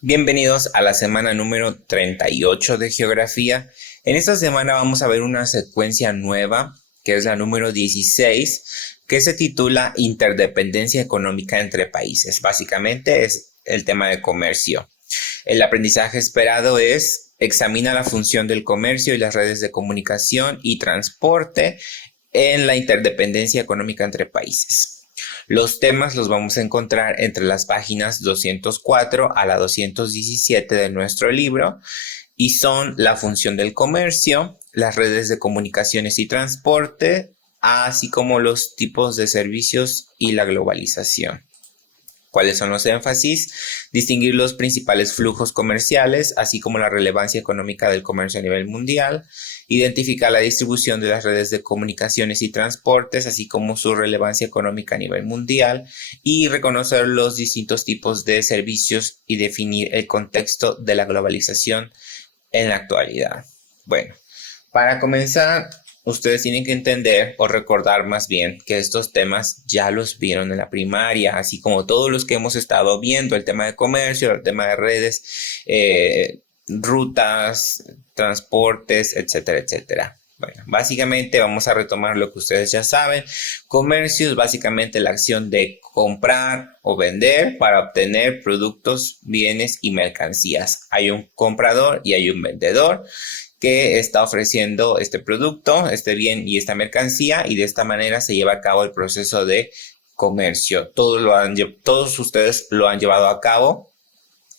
Bienvenidos a la semana número 38 de Geografía. En esta semana vamos a ver una secuencia nueva, que es la número 16, que se titula Interdependencia económica entre países. Básicamente es el tema de comercio. El aprendizaje esperado es: examina la función del comercio y las redes de comunicación y transporte en la interdependencia económica entre países. Los temas los vamos a encontrar entre las páginas 204 a la 217 de nuestro libro y son la función del comercio, las redes de comunicaciones y transporte, así como los tipos de servicios y la globalización. ¿Cuáles son los énfasis? Distinguir los principales flujos comerciales, así como la relevancia económica del comercio a nivel mundial. Identificar la distribución de las redes de comunicaciones y transportes, así como su relevancia económica a nivel mundial. Y reconocer los distintos tipos de servicios y definir el contexto de la globalización en la actualidad. Bueno, para comenzar, ustedes tienen que entender o recordar más bien que estos temas ya los vieron en la primaria, así como todos los que hemos estado viendo, el tema de comercio, el tema de redes, rutas, transportes, etcétera, etcétera. Bueno, básicamente vamos a retomar lo que ustedes ya saben. Comercio es básicamente la acción de comprar o vender para obtener productos, bienes y mercancías. Hay un comprador y hay un vendedor que está ofreciendo este producto, este bien y esta mercancía, y de esta manera se lleva a cabo el proceso de comercio. Todos ustedes lo han llevado a cabo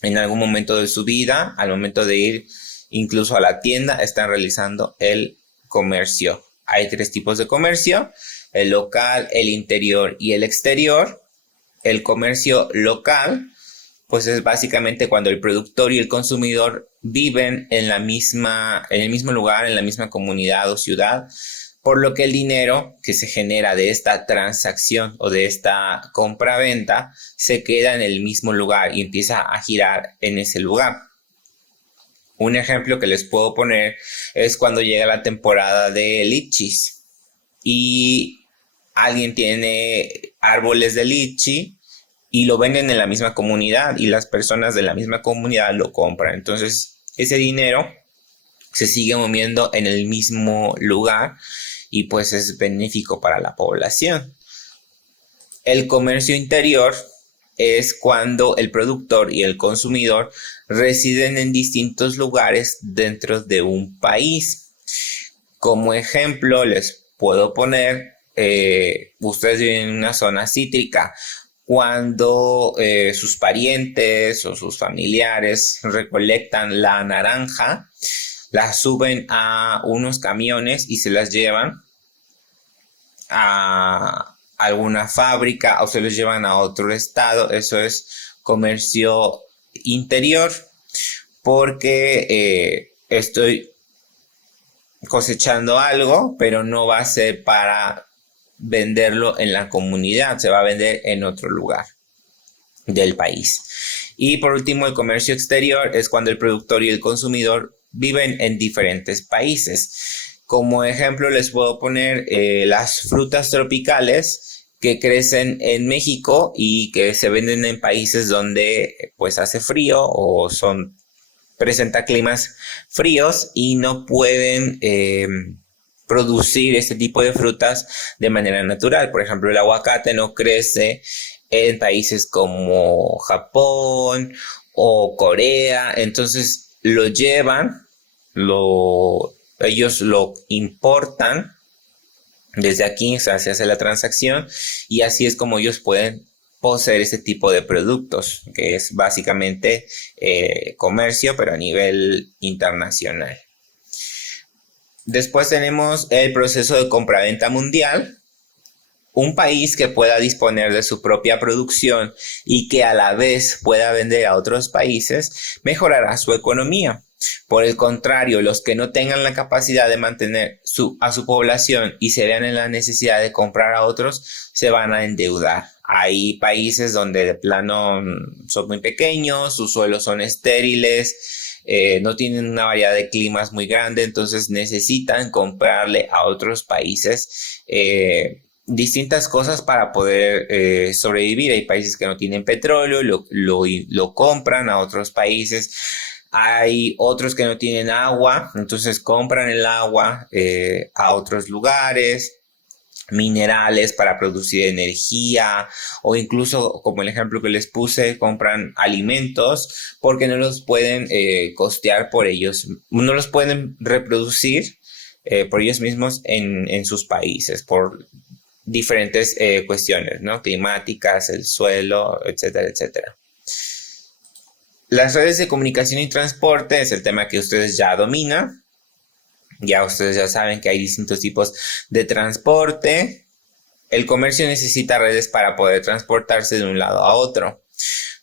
en algún momento de su vida. Al momento de ir incluso a la tienda, están realizando el comercio. Hay tres tipos de comercio: el local, el interior y el exterior. El comercio local, pues es básicamente cuando el productor y el consumidor viven en el mismo lugar, en la misma comunidad o ciudad, por lo que el dinero que se genera de esta transacción o de esta compra-venta se queda en el mismo lugar y empieza a girar en ese lugar. Un ejemplo que les puedo poner es cuando llega la temporada de lichis y alguien tiene árboles de lichi y lo venden en la misma comunidad y las personas de la misma comunidad lo compran. Entonces, ese dinero se sigue moviendo en el mismo lugar y pues es benéfico para la población. El comercio interior es cuando el productor y el consumidor residen en distintos lugares dentro de un país. Como ejemplo, les puedo poner, ustedes viven en una zona cítrica. Cuando sus parientes o sus familiares recolectan la naranja, la suben a unos camiones y se las llevan a alguna fábrica o se los llevan a otro estado. Eso es comercio interior, porque estoy cosechando algo, pero no va a ser para venderlo en la comunidad, se va a vender en otro lugar del país. Y por último, el comercio exterior es cuando el productor y el consumidor viven en diferentes países. Como ejemplo les puedo poner las frutas tropicales que crecen en México y que se venden en países donde pues hace frío o presenta climas fríos y no pueden producir este tipo de frutas de manera natural. Por ejemplo, el aguacate no crece en países como Japón o Corea, entonces ellos lo importan desde aquí, o sea, se hace la transacción y así es como ellos pueden poseer este tipo de productos, que es básicamente comercio, pero a nivel internacional. Después tenemos el proceso de compraventa mundial. Un país que pueda disponer de su propia producción y que a la vez pueda vender a otros países mejorará su economía. Por el contrario, los que no tengan la capacidad de mantener a su población y se vean en la necesidad de comprar a otros, se van a endeudar. Hay países donde de plano son muy pequeños, sus suelos son estériles, no tienen una variedad de climas muy grande, entonces necesitan comprarle a otros países distintas cosas para poder sobrevivir. Hay países que no tienen petróleo, lo compran a otros países. Hay otros que no tienen agua, entonces compran el agua a otros lugares, minerales para producir energía, o incluso, como el ejemplo que les puse, compran alimentos porque no los pueden costear por ellos, no los pueden reproducir por ellos mismos en sus países, por diferentes cuestiones, ¿no? Climáticas, el suelo, etcétera, etcétera. Las redes de comunicación y transporte es el tema que ustedes ya dominan. Ya ustedes ya saben que hay distintos tipos de transporte. El comercio necesita redes para poder transportarse de un lado a otro.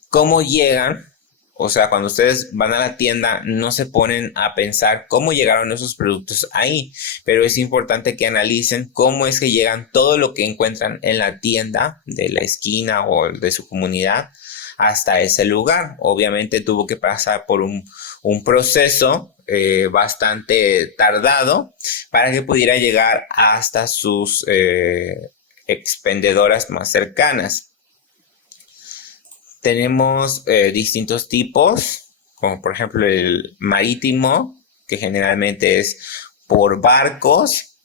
¿Cómo llegan? O sea, cuando ustedes van a la tienda, no se ponen a pensar cómo llegaron esos productos ahí, pero es importante que analicen cómo es que llegan todo lo que encuentran en la tienda de la esquina o de su comunidad hasta ese lugar. Obviamente tuvo que pasar por un proceso bastante tardado para que pudiera llegar hasta sus expendedoras más cercanas. Tenemos distintos tipos, como por ejemplo el marítimo, que generalmente es por barcos.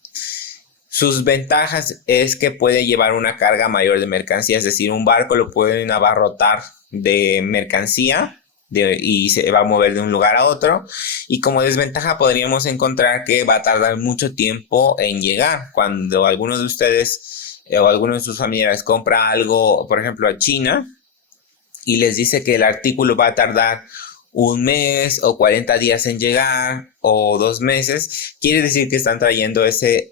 Sus ventajas es que puede llevar una carga mayor de mercancía, es decir, un barco lo pueden abarrotar de mercancía y se va a mover de un lugar a otro. Y como desventaja podríamos encontrar que va a tardar mucho tiempo en llegar. Cuando alguno de ustedes o alguno de sus familiares compra algo, por ejemplo, a China, y les dice que el artículo va a tardar un mes o 40 días en llegar o 2 meses, quiere decir que están trayendo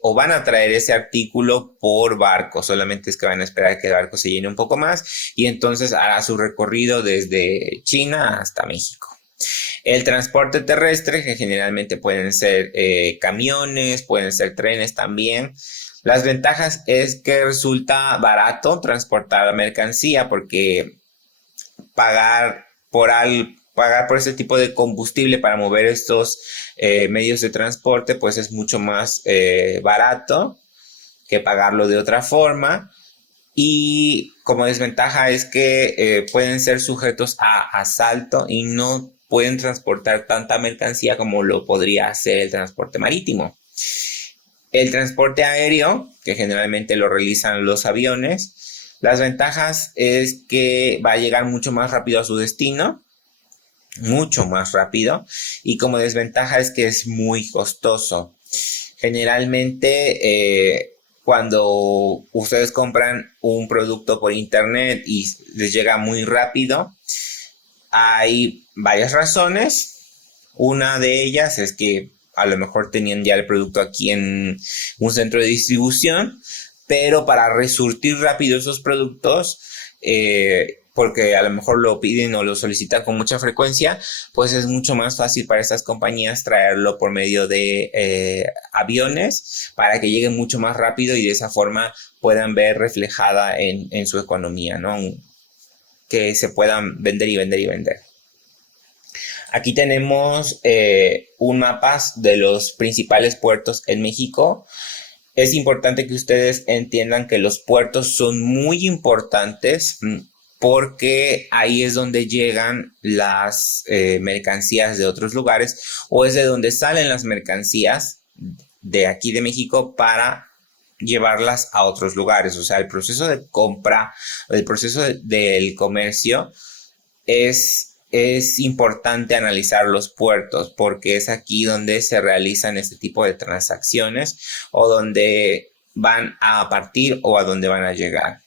o van a traer ese artículo por barco. Solamente es que van a esperar que el barco se llene un poco más y entonces hará su recorrido desde China hasta México. El transporte terrestre, que generalmente pueden ser camiones, pueden ser trenes también. Las ventajas es que resulta barato transportar la mercancía porque pagar por este tipo de combustible para mover estos medios de transporte, pues es mucho más barato que pagarlo de otra forma. Y como desventaja es que pueden ser sujetos a asalto y no pueden transportar tanta mercancía como lo podría hacer el transporte marítimo. El transporte aéreo, que generalmente lo realizan los aviones, las ventajas es que va a llegar mucho más rápido a su destino, mucho más rápido, y como desventaja es que es muy costoso. Generalmente cuando ustedes compran un producto por internet y les llega muy rápido, hay varias razones. Una de ellas es que a lo mejor tenían ya el producto aquí en un centro de distribución, pero para resurtir rápido esos productos, porque a lo mejor lo piden o lo solicitan con mucha frecuencia, pues es mucho más fácil para estas compañías traerlo por medio de aviones para que llegue mucho más rápido y de esa forma puedan ver reflejada en su economía, ¿no? Que se puedan vender y vender y vender. Aquí tenemos un mapa de los principales puertos en México. Es importante que ustedes entiendan que los puertos son muy importantes porque ahí es donde llegan las mercancías de otros lugares o es de donde salen las mercancías de aquí de México para llevarlas a otros lugares. O sea, el proceso de compra, el proceso del comercio es importante analizar los puertos porque es aquí donde se realizan este tipo de transacciones o donde van a partir o a donde van a llegar.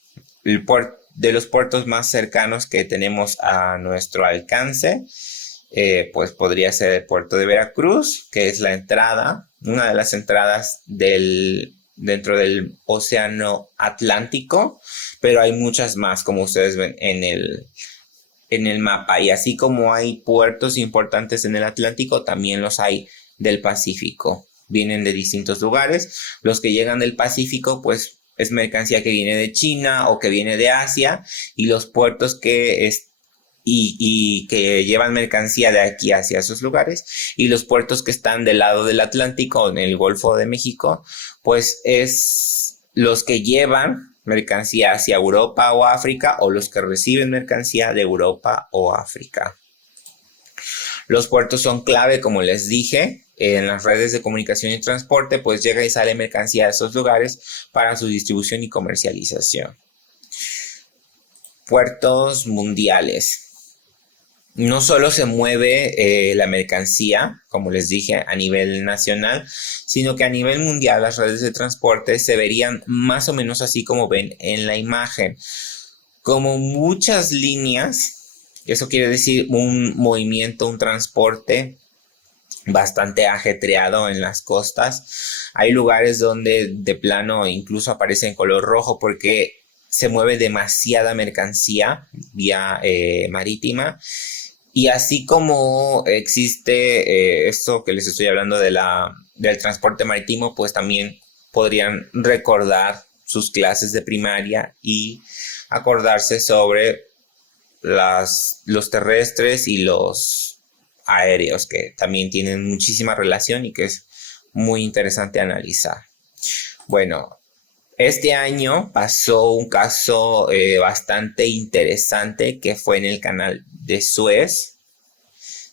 De los puertos más cercanos que tenemos a nuestro alcance, pues podría ser el puerto de Veracruz, que es la entrada, una de las entradas dentro del océano Atlántico, pero hay muchas más como ustedes ven en el mapa, y así como hay puertos importantes en el Atlántico, también los hay del Pacífico. Vienen de distintos lugares. Los que llegan del Pacífico, pues es mercancía que viene de China o que viene de Asia, y los puertos que llevan mercancía de aquí hacia esos lugares, y los puertos que están del lado del Atlántico, en el Golfo de México, pues es los que llevan mercancía hacia Europa o África o los que reciben mercancía de Europa o África. Los puertos son clave, como les dije, en las redes de comunicación y transporte, pues llega y sale mercancía de esos lugares para su distribución y comercialización. Puertos mundiales. No solo se mueve la mercancía, como les dije, a nivel nacional, sino que a nivel mundial las redes de transporte se verían más o menos así como ven en la imagen. Como muchas líneas, eso quiere decir un movimiento, un transporte bastante ajetreado en las costas. Hay lugares donde de plano incluso aparece en color rojo porque se mueve demasiada mercancía vía marítima. Y así como existe esto que les estoy hablando del transporte marítimo, pues también podrían recordar sus clases de primaria y acordarse sobre los terrestres y los aéreos, que también tienen muchísima relación y que es muy interesante analizar. Bueno, este año pasó un caso bastante interesante que fue en el canal de Suez,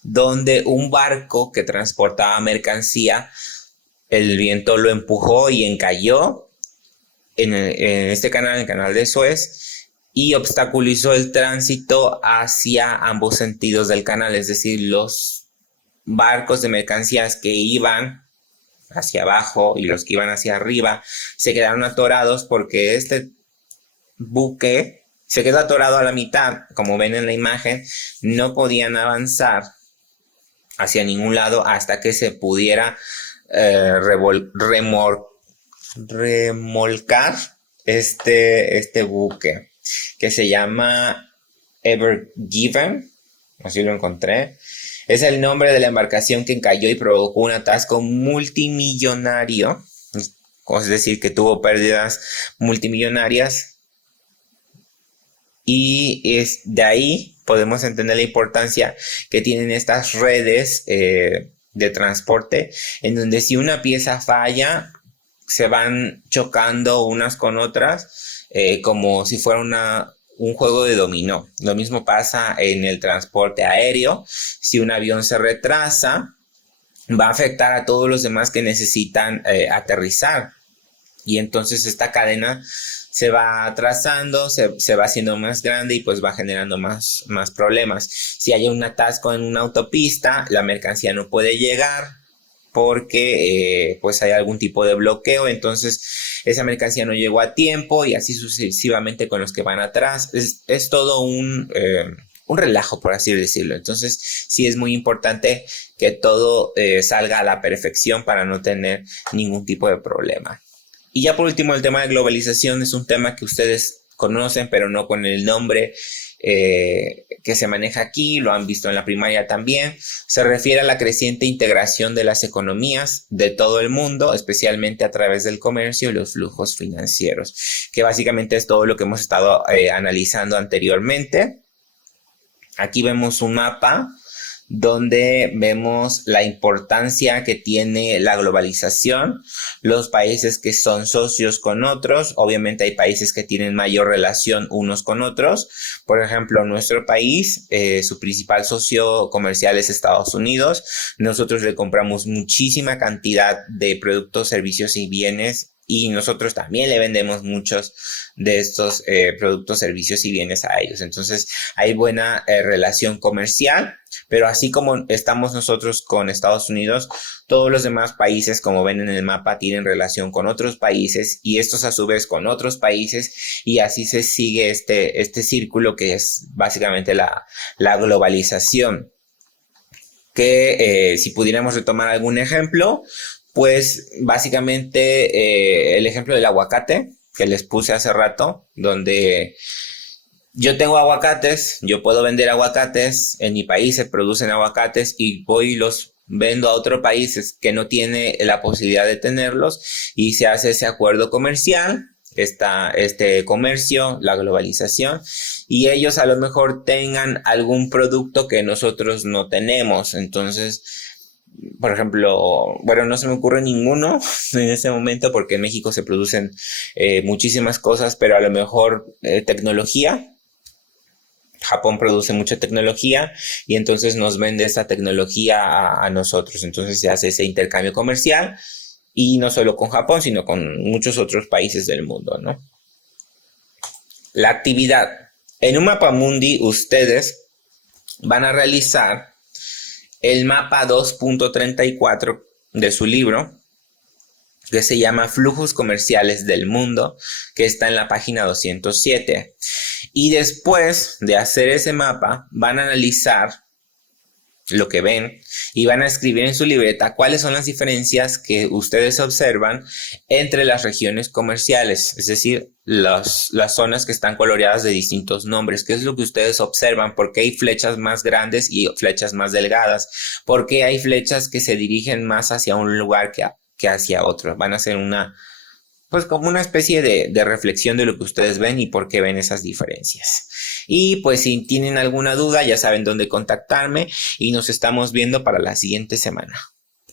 donde un barco que transportaba mercancía, el viento lo empujó y encalló en este canal, el canal de Suez, y obstaculizó el tránsito hacia ambos sentidos del canal, es decir, los barcos de mercancías que iban hacia abajo y los que iban hacia arriba se quedaron atorados porque este buque se quedó atorado a la mitad, como ven en la imagen. No podían avanzar hacia ningún lado hasta que se pudiera remolcar este buque, que se llama Ever Given, así lo encontré. Es el nombre de la embarcación que encalló y provocó un atasco multimillonario, es decir, que tuvo pérdidas multimillonarias. Y es de ahí podemos entender la importancia que tienen estas redes de transporte, en donde si una pieza falla, se van chocando unas con otras, como si fuera un juego de dominó. Lo mismo pasa en el transporte aéreo. Si un avión se retrasa, va a afectar a todos los demás que necesitan aterrizar. Y entonces esta cadena se va atrasando, se va haciendo más grande y pues va generando más problemas. Si hay un atasco en una autopista, la mercancía no puede llegar porque pues hay algún tipo de bloqueo, entonces esa mercancía no llegó a tiempo y así sucesivamente con los que van atrás. Es todo un relajo, por así decirlo. Entonces sí es muy importante que todo salga a la perfección para no tener ningún tipo de problema. Y ya por último, el tema de globalización es un tema que ustedes conocen, pero no con el nombre que se maneja aquí, lo han visto en la primaria también. Se refiere a la creciente integración de las economías de todo el mundo, especialmente a través del comercio y los flujos financieros, que básicamente es todo lo que hemos estado analizando anteriormente. Aquí vemos un mapa donde vemos la importancia que tiene la globalización, los países que son socios con otros. Obviamente hay países que tienen mayor relación unos con otros. Por ejemplo, nuestro país, su principal socio comercial es Estados Unidos. Nosotros le compramos muchísima cantidad de productos, servicios y bienes, y nosotros también le vendemos muchos de estos productos, servicios y bienes a ellos. Entonces hay buena relación comercial, pero así como estamos nosotros con Estados Unidos, todos los demás países, como ven en el mapa, tienen relación con otros países y estos a su vez con otros países, y así se sigue este círculo que es básicamente la globalización. Que si pudiéramos retomar algún ejemplo, pues básicamente el ejemplo del aguacate que les puse hace rato, donde yo tengo aguacates, yo puedo vender aguacates, en mi país se producen aguacates y voy y los vendo a otro país que no tiene la posibilidad de tenerlos, y se hace ese acuerdo comercial, este comercio, la globalización, y ellos a lo mejor tengan algún producto que nosotros no tenemos. Entonces por ejemplo, bueno, no se me ocurre ninguno en este momento porque en México se producen muchísimas cosas, pero a lo mejor tecnología. Japón produce mucha tecnología y entonces nos vende esa tecnología a nosotros. Entonces se hace ese intercambio comercial y no solo con Japón, sino con muchos otros países del mundo, ¿no? La actividad. En un mapa mundi ustedes van a realizar el mapa 2.34 de su libro, que se llama Flujos Comerciales del Mundo, que está en la página 207. Y después de hacer ese mapa, van a analizar lo que ven y van a escribir en su libreta cuáles son las diferencias que ustedes observan entre las regiones comerciales, es decir, las zonas que están coloreadas de distintos nombres. ¿Qué es lo que ustedes observan? ¿Por qué hay flechas más grandes y flechas más delgadas? ¿Por qué hay flechas que se dirigen más hacia un lugar que hacia otro? Van a hacer pues como una especie de reflexión de lo que ustedes ven y por qué ven esas diferencias. Y pues si tienen alguna duda ya saben dónde contactarme y nos estamos viendo para la siguiente semana.